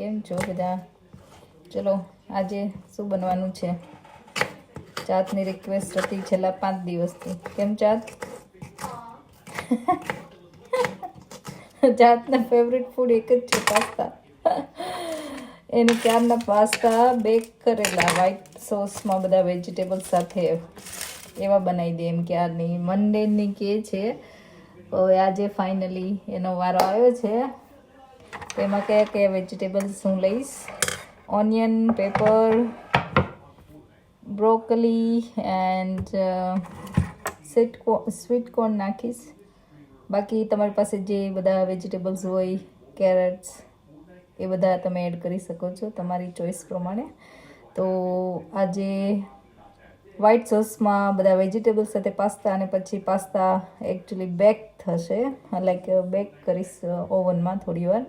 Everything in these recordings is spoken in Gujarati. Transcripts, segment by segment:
કેમ છો બધા? ચલો આજે શું બનવાનું છે? ચાતની રિક્વેસ્ટ હતી છેલ્લા 5 દિવસથી. કેમ ચાત? ચાતના ફેવરિટ ફૂડ એક જ છે પાસ્તા. એને ક્યારના પાસ્તા બેક કરેલા વ્હાઈટ સોસમાં બધા વેજીટેબલ સાથે એવા બનાવી દે એમ ક્યારની મંડેની કે છે. હવે આજે ફાઇનલી એનો વારો આવ્યો છે. તેમાં કયા કયા વેજીટેબલ્સ હું લઈશ? Onion, paper, broccoli and sweet corn નાખીશ. બાકી તમારી પાસે જે બધા વેજીટેબલ્સ હોય, કેરેટ્સ, એ બધા તમે એડ કરી શકો છો તમારી ચોઈસ પ્રમાણે. તો આજે વ્હાઈટ સોસમાં બધા વેજીટેબલ્સ સાથે પાસ્તા, અને પછી પાસ્તા એકચ્યુઅલી બેક થશે, લાઈક બેક કરીશ ઓવનમાં થોડી વાર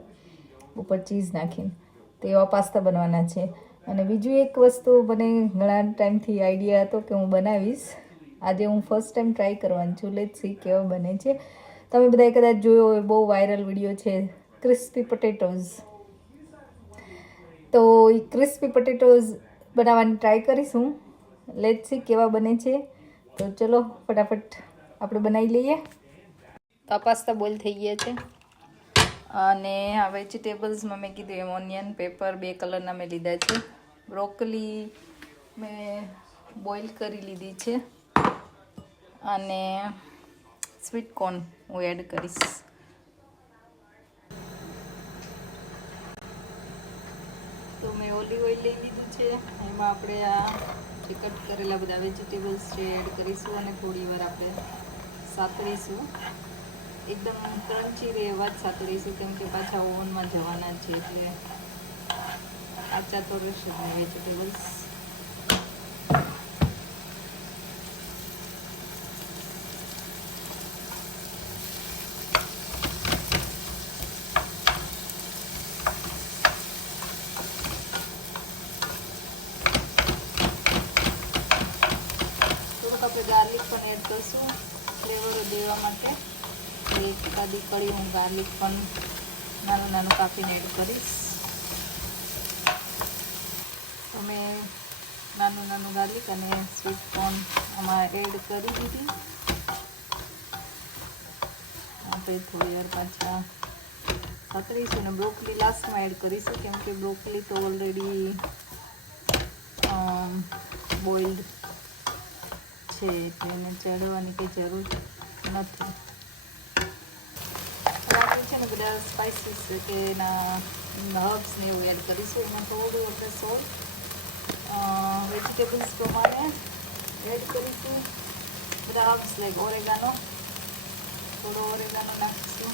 ઉપર ચીઝ નાખીને. તો એવા પાસ્તા બનવાના છે. અને બીજું એક વસ્તુ મને ઘણા ટાઈમથી આઈડિયા હતો કે હું બનાવીશ. આજે હું ફર્સ્ટ ટાઈમ ટ્રાય કરવાની છું. લેટ્સ સી કેવા બને છે. તમે બધાએ કદાચ જોયો હોય, બહુ વાયરલ વિડીયો છે ક્રિસ્પી પટેટોઝ. તો એ ક્રિસ્પી પટેટોઝ બનાવવાની ટ્રાય કરીશું. લેટ્સ સી કેવા બને છે. તો ચલો ફટાફટ આપણે બનાવી લઈએ. તો આ પાસ્તા બોઇલ થઈ ગયા છે. અને આ વેજીટેબલ્સમાં મેં કીધું એમ ઓનિયન, પેપર 2 કલરના મેં લીધા છે. બ્રોકલી મેં બોઇલ કરી લીધી છે. અને સ્વીટ કોર્ન હું એડ કરીશ. તો મેં ઓલિવ ઓઇલ લઈ લીધું છે. એમાં આપણે આ જે કટ કરેલા બધા વેજીટેબલ્સ છે એડ કરીશું અને થોડી વાર આપણે સાતળીશું. એકદમ ક્રન્ચી રહે એવા જ સાતળીશું, કેમ કે પાછા ઓવનમાં જવાના છે એટલે કાચા તો રહેશે જ વેજીટેબલ્સ. આપણે ગાર્લિક પણ એડ કરીશું ફ્લેવર દેવા માટે. એકાદી કળી હું ગાર્લિક પણ નાનું નાનું કાપીને એડ કરીશ. અમે નાનું નાનું ગાર્લિક અને સ્વીટ કોર્ન આમાં એડ કરી દીધી. આપણે થોડી વાર પાછા સાતળીશું અને બ્રોકલી લાસ્ટમાં એડ કરીશું, કેમ કે બ્રોકલી તો ઓલરેડી બોઇલ્ડ છે એટલે એને ચડવાની કંઈ જરૂર નથી. આપણે છે ને બધા સ્પાઇસીસ કે એના હર્બ્સ ને એવું એડ કરીશું. એમાં થોડું આપણે સોલ્ટ વેજીટેબલ્સ પ્રમાણે એડ કરીશું. બધા હર્બ્સ લાઈક ઓરેગાનો, થોડો ઓરેગાનો નાખીશું,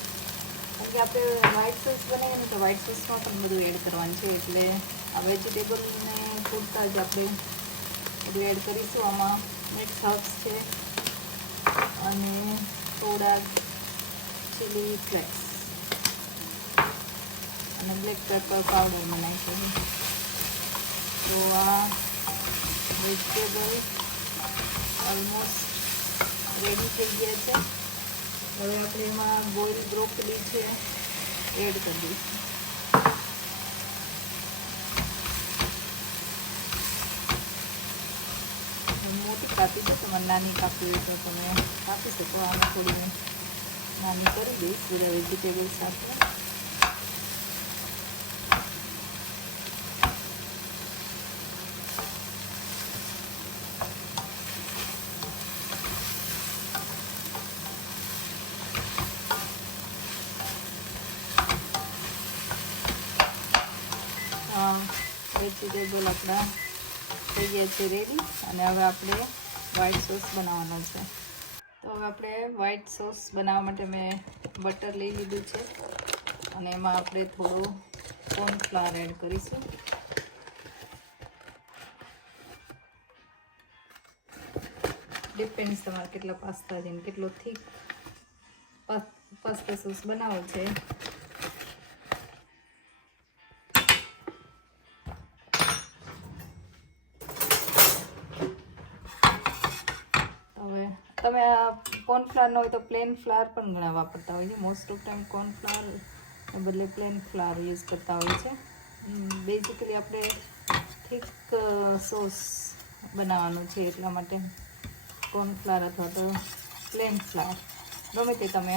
કેમ કે આપણે વ્હાઈટ સોસ બનાવીએ ને તો વ્હાઈટ સોસમાં પણ બધું એડ કરવાનું છે. એટલે આ વેજીટેબલને પૂરતા જ આપણે બધું એડ કરીશું. આમાં મિક્સ હર્બ્સ છે અને થોડા ચીલી ફ્લેક્સ અને બ્લેક પેપર પાવડર નાખીશું. તો આ વેજીટેબલ ઓલમોસ્ટ રેડી થઈ ગયા છે. હવે આપણે એમાં બોઇલ બ્રોકલી છે એડ કરી દઈશું. મોટી કાપી છે, તમારે નાની કાપી હોય તો તમે કાપી શકો. આમાં થોડી નાની કરી દઈશ બધા વેજીટેબલ સાથે. વેજીટેબલ આપણા થઈ ગયા છે રેડી. અને હવે આપણે વ્હાઈટ સોસ બનાવવાનો છે. તો હવે આપણે વ્હાઈટ સોસ બનાવવા માટે મેં બટર લઈ લીધું છે અને એમાં આપણે થોડું કોર્નફ્લાવર એડ કરીશું. ડિપેન્ડ્સ તમારે કેટલા પાસ્તા છે ને કેટલો થીક પાસ્તા સોસ બનાવો છે. તમે આ કોર્નફ્લાવર ન હોય તો પ્લેન ફ્લાવર પણ ઘણા વાપરતા હોય છે. મોસ્ટ ઓફ ટાઈમ કોર્નફ્લાવર બદલે પ્લેન ફ્લાવર યુઝ કરતા હોય છે. બેઝિકલી આપણે થીક સોસ બનાવવાનું છે, એટલા માટે કોર્નફ્લાવર અથવા તો પ્લેન ફ્લાવર ગમે તે તમે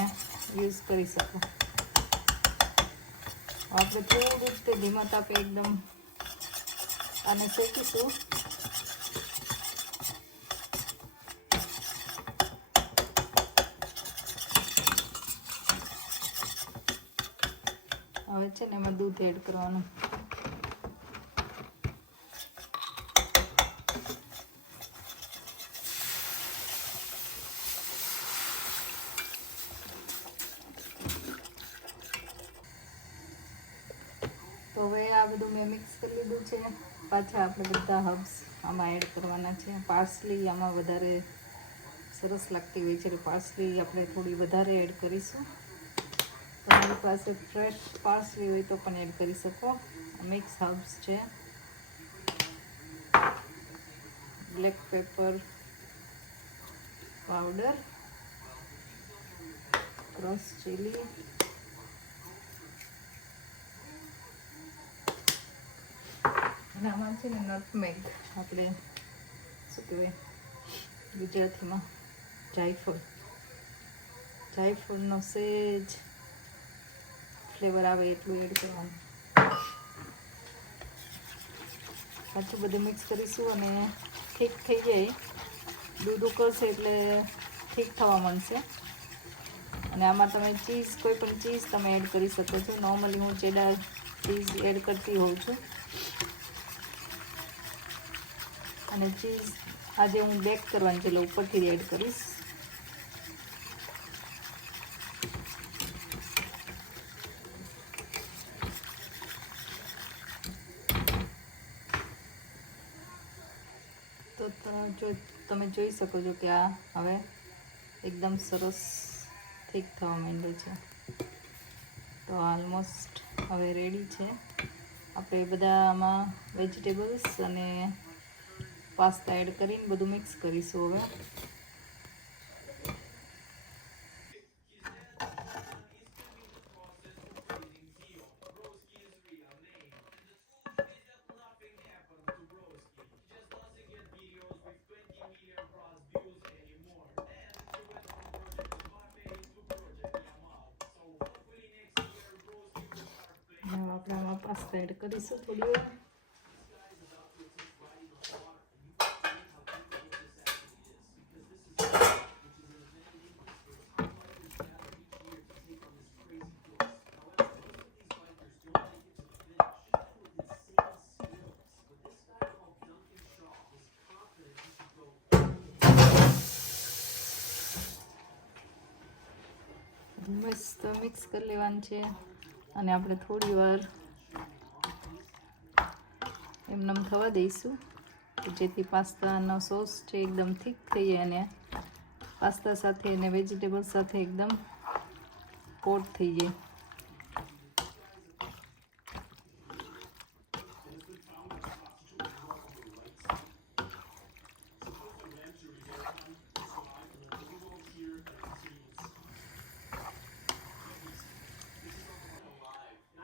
યુઝ કરી શકો. આપણે થોડું જ ધીમા તાપે એકદમ આને શેકીશું. હવે છે ને એમાં દૂધ એડ કરવાનું. તો હવે આ બધું મેં મિક્સ કરી લીધું છે. પાછા આપણે બધા હર્બ્સ આમાં એડ કરવાના છે. પાર્સલી આમાં વધારે સરસ લાગતી હોય છે, એટલે પાર્સલી આપણે થોડી વધારે એડ કરીશું. તમારી પાસે ફ્રેશ પાર્સલી હોય તો પણ એડ કરી શકો. મિક્સ હર્બ્સ છે, black pepper powder, crush chilli, અને આમાં છે ને નટમેગ, આપણે શું કહેવાય ગુજરાતીમાં જાયફળનો સેજ ફ્લેવર આવે એટલું એડ કરવાનું. પાછું બધું મિક્સ કરીશું અને ઠીક થઈ જાય. દૂધ ઉકળશે એટલે ઠીક થવા માંડશે. અને આમાં તમે ચીઝ, કોઈ પણ ચીઝ તમે એડ કરી શકો છો. નોર્મલી હું ચેડાર ચીઝ એડ કરતી હોઉં છું. અને ચીઝ આજે હું બેક કરવાની છે, એટલે ઉપરથી એડ કરીશ. તો તમે જોઈ શકો છો કે આ હવે એકદમ સરસ ઠીક થવા માંડ્યું છે. તો ઓલમોસ્ટ હવે રેડી છે. આપણે બધા આમાં વેજીટેબલ્સ અને પાસ્તા એડ કરીને બધું મિક્સ કરીશું. હવે આપણે આમાં પાસ્તા એડ કરીશું થોડી વાર. મસ્ત મિક્સ કરી લેવાનું છે. અને આપણે થોડી વાર એમને થવા દઈશું, જેથી પાસ્તાનો સોસ છે એકદમ થીક થઈ જાય અને પાસ્તા સાથે અને વેજીટેબલ સાથે એકદમ કોટ થઈ જાય.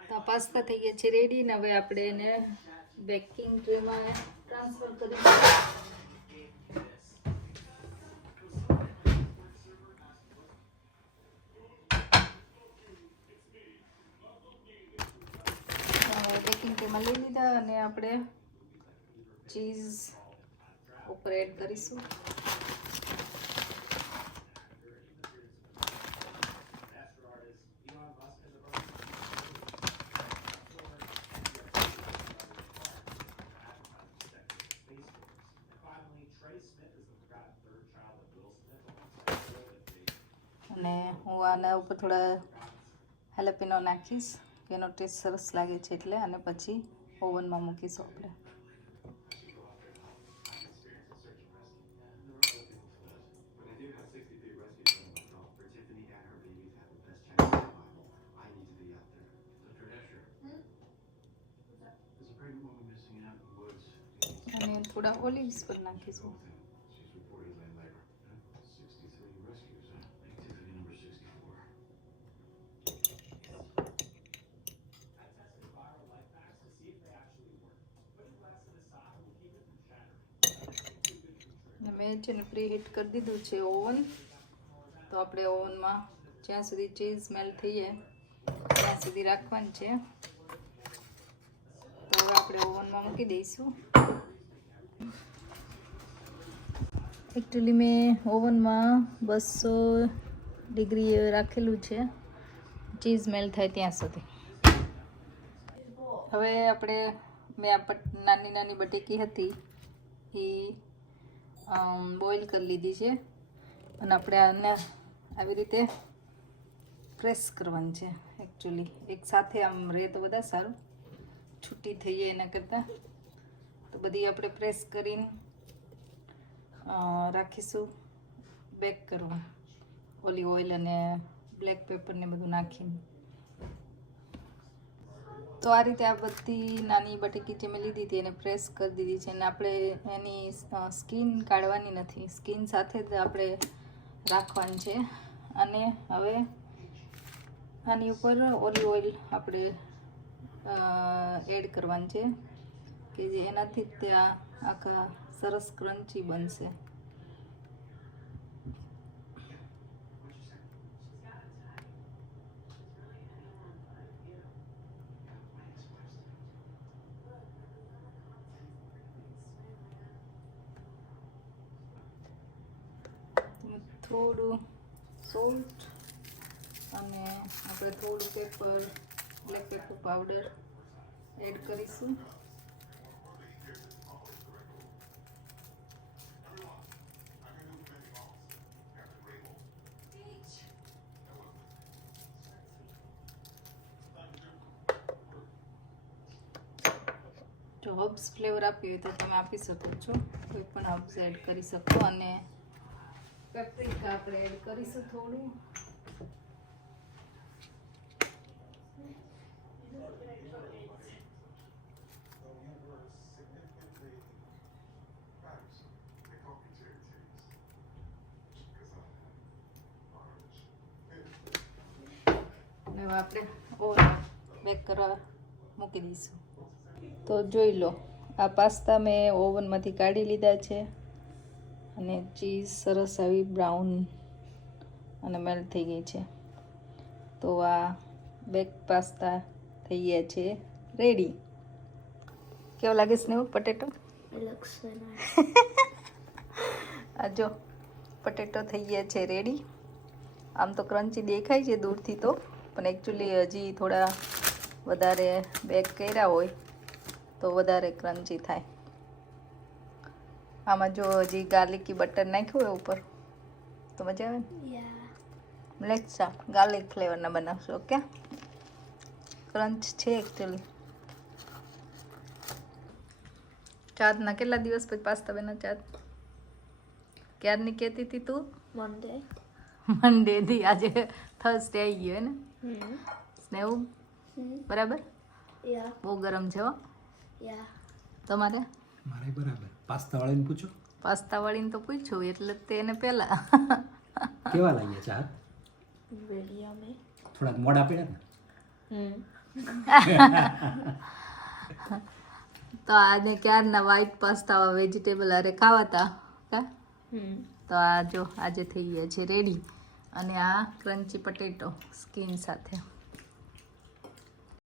તો પાસ્તા થઈ ગયા છે રેડી. ને હવે આપણે એને બેકિંગ ટ્રેમાં ટ્રાન્સફર કરીશું. બેકિંગ ટ્રેમાં લઈ લીધા અને આપણે ચીઝ ઉપર એડ કરીશું. અને હું આના ઉપર થોડા હેલેપિનો નાખીશ, કે એનો ટેસ્ટ સરસ લાગે છે એટલે. અને પછી ઓવનમાં મૂકીશું આપણે. અને થોડા ઓલિવ્સ પર નાખીશું. મેં છે ને પ્રી હીટ કરી દીધું છે ઓવન. તો આપણે ઓવનમાં જ્યાં સુધી ચીઝ મેલ્ટ થઈ જાય ત્યાં સુધી રાખવાનું છે. તો હવે આપણે ઓવનમાં મૂકી દઈશું. એકચ્યુઅલી મેં ઓવનમાં 200 ડિગ્રી રાખેલું છે ચીઝ મેલ્ટ થાય ત્યાં સુધી. હવે આપણે મેં નાની નાની બટેકી હતી એ બોઇલ કરી લીધી છે અને આપણે આને આવી રીતે પ્રેસ કરવાની છે. એકચ્યુઅલી એક સાથે આમ રહે તો બધા સારું, છૂટી થઈ જાય એના કરતાં. તો બધી આપણે પ્રેસ કરીને રાખીશું બેક કરવા, ઓલિવ ઓઇલ અને બ્લેક પેપરને બધું નાખીને. તો આ રીતે આ બધી નાની બટેકી જે મેં લીધી હતી એને પ્રેસ કરી દીધી છે. અને આપણે એની સ્કીન કાઢવાની નથી, સ્કીન સાથે જ આપણે રાખવાની છે. અને હવે આની ઉપર ઓલિવ ઓઇલ આપણે એડ કરવાનું છે કે જે એનાથી જ ત્યાં આખા સરસ ક્રન્ચી બનશે. થોડું સોલ્ટ અને આપણે થોડું pepper, black pepper powder add કરીશું. જો હર્બ્સ ફ્લેવર આપી હોય તો તમે આપી શકો છો, કોઈ પણ હર્બ્સ એડ કરી શકો. અને પેપ્રિકા આપણે એડ કરીશું થોડું. હવે આપણે ઓવન બેક કરવા મૂકી દઈશું. તો જોઈ લો, આ પાસ્તા મેં ઓવનમાંથી કાઢી લીધા છે અને ચીઝ સરસ આવી બ્રાઉન અને મેલ્ટ થઈ ગઈ છે. તો આ બેક પાસ્તા થઈ ગયા છે રેડી. કેવો લાગે સ્નેહ પટેટો? આ જો પટેટો થઈ ગયા છે રેડી. આમ તો ક્રન્ચી દેખાય છે દૂરથી તો, પણ એકચ્યુઅલી હજી થોડા વધારે બેક કર્યા હોય તો વધારે ક્રન્ચી થાય. આમાં જો હજી ગાર્લિકી બટર નાખ્યું હોય ઉપર તો મજા આવે ને. લેટ્સ ગાર્લિક ફ્લેવરના બનાવશું. ઓકે, ક્રંચ છે એકચ્યુઅલી. ચાંદના કેટલા દિવસ પછી પાસ્તા બન્યા? ચાંદ ક્યારની કહેતી હતી તું? મંડે થી. આજે થર્સડે આવી ગયો ને સ્નેહ? બરાબર. બહુ ગરમ છે હો. તમારે? મારે બરાબર. પાસ્તા વાળીને પૂછો. પાસ્તા વાળીને તો પૂછ્યું એટલે તેને પહેલા. કેવા લાગ્યા ચા? થોડાક મોડા પડ્યા ને. તો આજે ક્યારના વ્હાઈટ પાસ્તા વેજીટેબલ અરે ખાવાતા કા. તો આ જો આજે થઈ ગયા છે રેડી. અને આ ક્રન્ચી પટેટો સ્કીન સાથે.